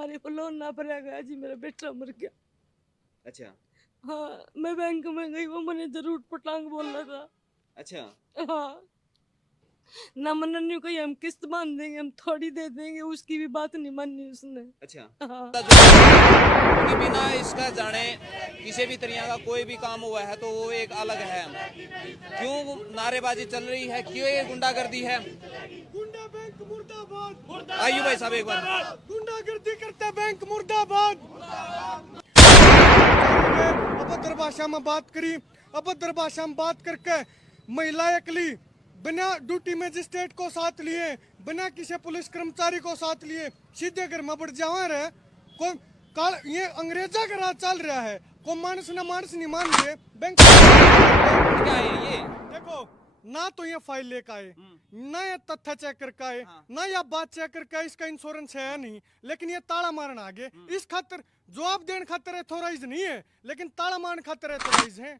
हमारे को लोन ना भरा गया जी, मेरा बेटा मर गया। अच्छा हाँ, मैं बैंक में गई, वो मैनेजर उठ पटांग बोल रहा था। अच्छा हाँ, ना मनन्यू को हम किस्त बांध देंगे, हम थोड़ी दे देंगे, उसकी भी बात नहीं मानी उसने। अच्छा। हाँ। क्योंकि बिना इसका जाने किसी भी तरह का कोई भी काम हुआ है तो वो एक अलग है। क्यों नारेबाजी चल रही है, क्यों ये गुंडागर्दी है? गुंडा बैंक मुर्दाबाद। आइए भाई साहब एक बार। गुंडागर्दी करता बैंक मुर्दाबाद। अभद्र भाषा में बात करी, अभद्र भाषा में बात करके महिला अकेली बिना ड्यूटी मजिस्ट्रेट को साथ लिए, बिना किसी पुलिस कर्मचारी को साथ लिए सीधे घर में बढ़ जावा रहे। ये अंग्रेजा का राज चल रहा है, को मानस नहीं मान रहे। बैंक क्या है ये? देखो ना तो ये फाइल लेकर आए, ना ये तथ्य चेक करके आए, ना ये बात चेक करके आए, इसका इंश्योरेंस है नहीं, लेकिन ये ताला मारना आगे इस खातर जवाब देने खातर एथोराइज नहीं है, लेकिन ताला मारने खातर एथोराइज है।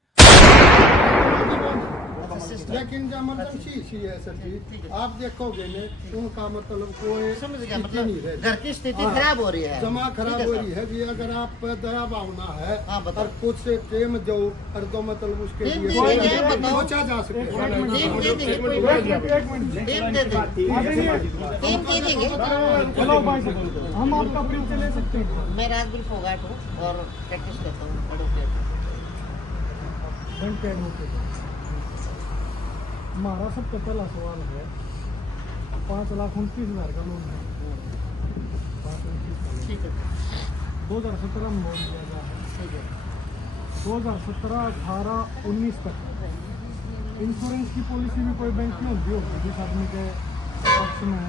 लेकिन जब मतलब सी है सर जी, आप देखोगे ने उनका मतलब कोई घर की स्थिति खराब हो रही है, जमा खराब हो रही है जी। अगर आप पर दया भावना है और कुछ से टेम जो और तो मतलब उसके लिए पहुंचा जा सके। हम आपका प्रिंट ले सकते हैं। मैं राजगुरु फोगाट हूँ और प्रैक्टिस करता हूँ। हमारा सबसे पहला सवाल है, 5,29,000 का लोन है। 2017 में लोन दिया गया है। 2017, 18, 19 तक इंश्योरेंस की पॉलिसी भी कोई बैंक में होती होगी जिस आदमी के पक्ष में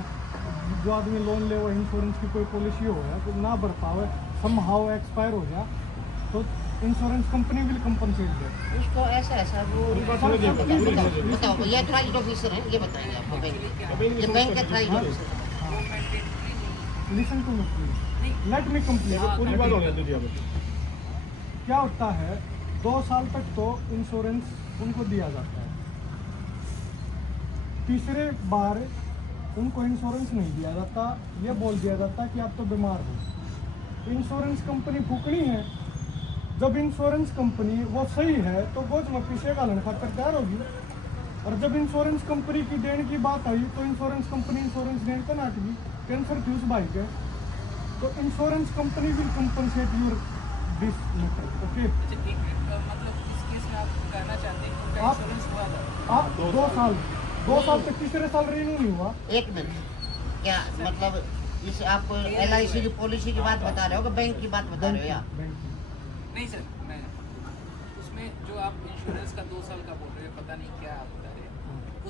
जो आदमी लोन ले वो इंश्योरेंस की कोई पॉलिसी हो है तो ना भर पावे, समहाउ एक्सपायर हो जाए तो इंश्योरेंस कंपनी विल कंपनसेट दे उसको। ऐसा वो बताओ, ये थ्राइड ऑफिसर है, ये बताएंगे आपको बैंक, ये बैंक का third officer. Listen to me, let me complete. पूरी बात हो गई। क्या होता है, 2 साल तक तो इंश्योरेंस उनको दिया जाता है, तीसरे बार उनको इंश्योरेंस नहीं दिया जाता, ये बोल दिया जाता कि आप तो बीमार हो। इंश्योरेंस कंपनी फूकनी है। जब इंश्योरेंस कंपनी वो सही है तो बोझ में पीछे का लड़का तैयार होगी, और जब इंश्योरेंस कंपनी की देने की बात आई तो इंश्योरेंस कंपनी इंश्योरेंस देने का नाट गई, कैंसर थी उस भाई के, तो insurance company will compensate your this matter. Okay, मतलब इस केस में आप कहना चाहते हैं कि उनका इंश्योरेंस हुआ था? आप 2 साल तक तीसरे साल रिन्यू नहीं हुआ। एक मिनट, क्या मतलब इस आप LIC की पॉलिसी की बात बता रहे हो कि बैंक की बात बता रहे हो? या नहीं सर, मैं उसमें जो आप इंश्योरेंस का 2 साल का बोल रहे हो, पता नहीं क्या आप बता रहे हैं,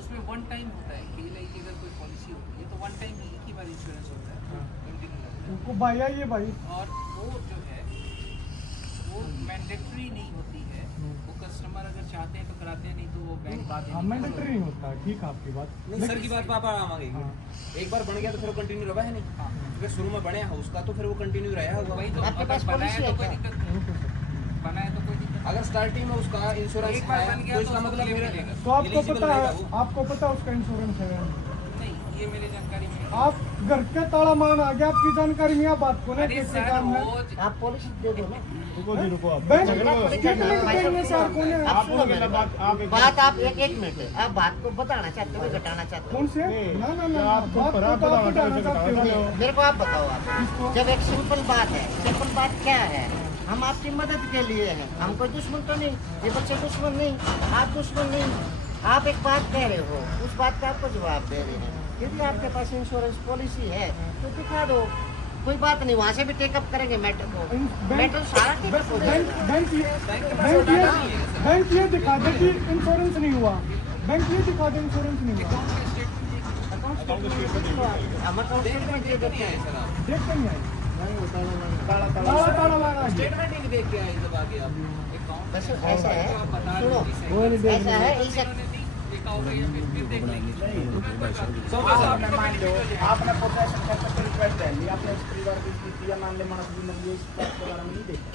उसमें वन टाइम होता है कि LIC की अगर कोई पॉलिसी होती है तो वन टाइम एक ही बार इंश्योरेंस होता है कंटिन्यू, उनको भाई ये भाई, और वो जो है वो मैंडेटरी नहीं होती है। वो कस्टमर अगर चाहते हैं तो कराते हैं, नहीं तो वो बैंक बाद में मैंडेटरी नहीं होता। ठीक है आपकी बात, नहीं सर की बात पापा आवांगे। एक बार बन गया तो फिर वो कंटिन्यू रहा है नहीं, अगर शुरू में बने है उसका तो फिर वो कंटिन्यू रहा होगा। वही तो, आपके पास अगर बनाया पॉलिसी तो है कोई क्या? दिक्कत नहीं, बनाया तो कोई दिक्कत अगर स्टार्टिंग में उसका इंश्योरेंस एक बार है बन गया तो तो इसका उसको मतलब क्लेम मेरा मिलेगा। तो आपको eligible पता रहेगा है, वो। आपको पता है उसका इंश्योरेंस है। नहीं, ये मेरी जानकारी में नहीं। आप घर के ताला मारन आ गया, आपकी जानकारी में आप बात को अरे सर, है। वो आप पॉलिसी दे दो ना। बैंक स्टेटमेंट देने से आप कौन है? आप सुनो मेरी बात, आप एक मिनट, आप बात को बताना चाहते हो, घटाना चाहते हो? कौन से? ना बात को तो आप बताना चाहते हो। मेरे को आप बताओ। आप जब एक सिंपल बात है, सिंपल बात क्या है, हम आपकी मदद के लिए हैं, हम कोई दुश्मन तो नहीं, ये बच्चे दुश्मन नहीं, आप दुश्मन नहीं। आप एक बात कह रहे हो, उस बात का आपको जवाब दे रहे हैं। यदि आपके पास इंश्योरेंस पॉलिसी है तो दिखा दो, कोई बात नहीं, वहाँ से भी टेकअप करेंगे मैटर को। मैटर सारा टेकअप हो जाएगा। बैंक ये दिखा दे कि इंश्योरेंस नहीं हुआ, बैंक ये दिखा दे इंश्योरेंस नहीं हुआ। हम अकाउंट स्टेटमेंट दे देते हैं। देखते नहीं आए, ताला लगा स्टेटमेंट ही नहीं देख के आए जब आगे आप अकाउंट। वैसे ऐसा है, सुनो, ऐसा है, आपने मान लो, आपने प्रोटेक्शन करके कोई रिक्वेस्ट डाल दी, आपने इस परिवार की स्थिति या मान ले मानस भी लगी, इस बात के बारे में नहीं देखा।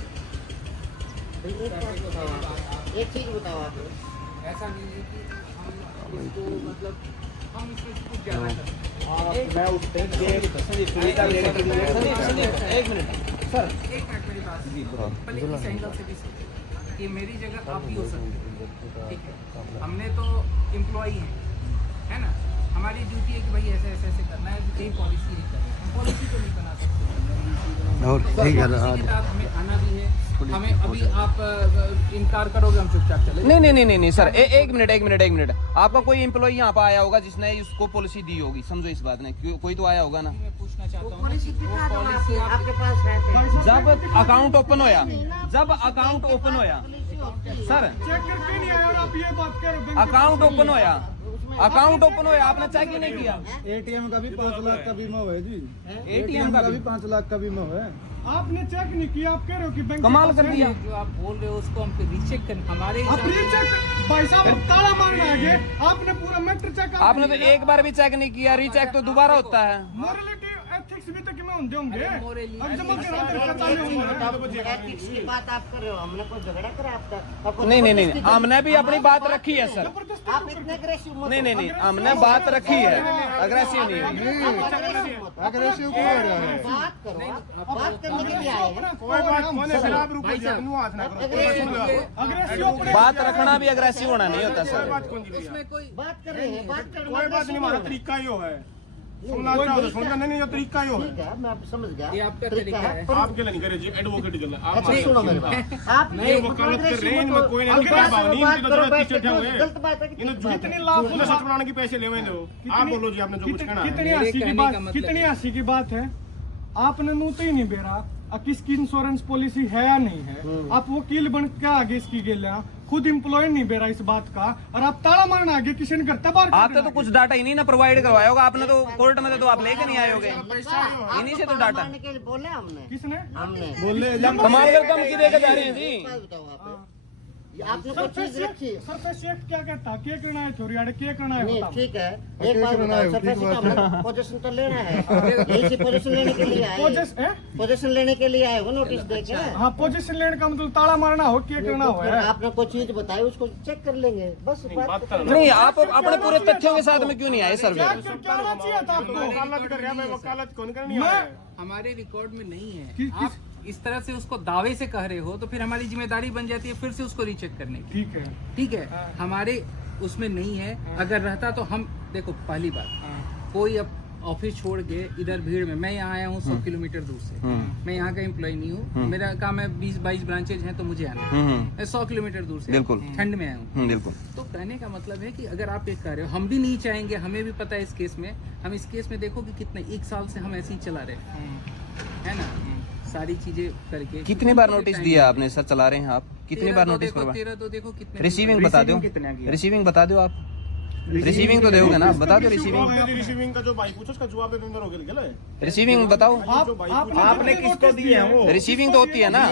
एक चीज बताओ आप, ऐसा नहीं है कि हम इसको मतलब हम इसमें कुछ ज्यादा करते हैं। मैं उस टाइम एक मिनट सर, एक मिनट मेरी बात सुनिए। पहले इस एंगल से भी सोचिए कि मेरी जगह आप भी हो सकते हैं, ठीक है। हमने तो एम्प्लॉई हैं, है ना, हमारी ड्यूटी है कि भाई ऐसे ऐसे ऐसे करना है, कहीं पॉलिसी नहीं करनी है, हम पॉलिसी तो नहीं बना सकते। और तो ठीक है पॉलिसी के तहत हमें आना भी है, हमें अभी आप इनकार करोगे हम चुपचाप चले नहीं सर, एक मिनट आपका कोई एम्प्लॉय यहाँ पर आया होगा जिसने उसको पॉलिसी दी होगी, समझो इस बात ने, कोई तो आया होगा ना। मैं पूछना चाहता हूँ पॉलिसी वो दिखा दो पॉलिसी आप आपके पास है जब अकाउंट ओपन होया, सर चेक करके नहीं आए और आप ये बात कर रहे हो। अकाउंट ओपन होया, आपने चेक ही नहीं किया। एटीएम का भी 5 लाख का बीमा है जी। एटीएम का भी 5 लाख का बीमा है। आपने चेक नहीं किया, आप कह रहे हो कि बैंक कमाल कर दिया। जो आप बोल रहे हो उसको हम रीचेक कर हमारे आप रीचेक भाई साहब ताला मारना आगे, आपने पूरा मैटर चेक आपने तो एक बार भी चेक नहीं किया, रीचेक तो दोबारा होता है। मोरलिटी एथिक्स भी तक में होंगे। अरे morally- अब जब पता नहीं होंगे। एथिक्स की बात आप कर रहे हो, हमने कोई झगड़ा करा आपका? नहीं, हमने भी अपनी बात रखी है सर। जबरदस्ती आप इतने अग्रेसिव मत नहीं, हमने बात रखी है, अग्रेसिव नहीं। अग्रेसिव क्यों हो रहा है? बात करो, बात करने के लिए आए हैं। कोई बात नहीं है, आप रुको जी, हाथ ना करो। अग्रेसिव बात रखना भी अग्रेसिव होना नहीं होता सर। उसमें कोई बात कर रहे हैं, बात करना कोई बात नहीं, हमारा तरीका ही हो है। सुनना चाहो तो सुनना, नहीं, ये तरीका ही हो है। ठीक है, मैं आप समझ गया। ये आपका तरीका है। आपके लिए नहीं करे जी, एडवोकेट के लिए। आप अच्छा सुनो मेरी बात, आप नहीं, वकालत कर रहे हैं, इनमें कोई नहीं भाव नहीं, इनकी तो जरूरत पीछे ठे हुए हैं। गलत बात है कि इन्हें ठीक बात कितनी है। लाख इन्हें सच बनाने के पैसे ले हुए लो। आप बोलो जी, आपने जो कुछ कहना है। कितनी मेरे हंसी की कहने बात, का मतलब कितनी है- हंसी की बात है। आपने नूत ही नहीं बेरा किसकी इंश्योरेंस पॉलिसी है या नहीं है। आप वकील बन के आगे इसकी गेला, खुद एम्प्लॉय नहीं बेरा इस बात का, और आप ताला मारना आगे किसी ने करता बार आपने तो कुछ डाटा ही नहीं ना प्रोवाइड करवाया होगा, आपने तो कोर्ट में तो आप लेके नहीं आए होगे, इन्हीं से तो डाटा। मारने के लिए बोले हमने किसने हमने कमाल कर धमकी देके जा रहे हैं जी। बात बताओ आप। ये आपने कोई चीज रखी है? सरफेस चेक क्या कहता है, क्या करना है छोरी आड़े, क्या करना है नहीं बताओ। ठीक है, एक बात बताओ, सरफेस का हमने पोजीशन तो लेना है, यही से पोजीशन लेने के लिए आए, पोजीशन लेने के लिए आए हो, नोटिस देके। हाँ, पोजीशन लेने का मतलब ताला मारना हो, क्या करना हो फिर है। आपने कोई चीज बताई उसको चेक कर लेंगे, बस बात खत्म। नहीं, आप अपने पूरे तथ्यों के साथ में क्यों नहीं आए सर्वे? क्या आना चाहिए था आपको। वकालत कर रहा है, मैं वकालत कौन करनी है? हमारे रिकॉर्ड में नहीं है। आप इस तरह से उसको दावे से कह रहे हो तो फिर हमारी जिम्मेदारी बन जाती है फिर से उसको रीचेक करने की। ठीक है। ठीक है, हमारे उसमें नहीं है। अगर रहता तो हम देखो, पहली बात, कोई अब ऑफिस छोड़ के इधर भीड़ में, मैं यहाँ आया हूँ 100 किलोमीटर दूर से, मैं यहाँ का एम्प्लॉय नहीं हूँ, मेरा काम है 20-22 ब्रांचेज हैं तो मुझे आना है, मैं 100 किलोमीटर दूर से बिल्कुल। ठंड में आया हूँ। बिल्कुल। तो कहने का मतलब है कि अगर आप एक कह रहे हो, हम भी नहीं चाहेंगे, हमें भी पता है इस केस में, हम इस केस में देखो कि कितने 1 साल से हम ऐसे ही चला रहे हैं, है ना, सारी चीजें करके। कितनी बार नोटिस दिया आपने सर, चला रहे हैं आप, कितनी बार नोटिस करवा? 13 तो देखो कितने रिसीविंग बता दो, रिसीविंग बता दो आप, रिसीविंग तो दोगे ना, बता दो रिसीविंग। रिसीविंग का जो भाई पूछो उसका जवाब है, अंदर हो गया। रिसीविंग बताओ, जो भाई पूछो, आपने किसको दिए हैं वो रिसीविंग तो होती है ना।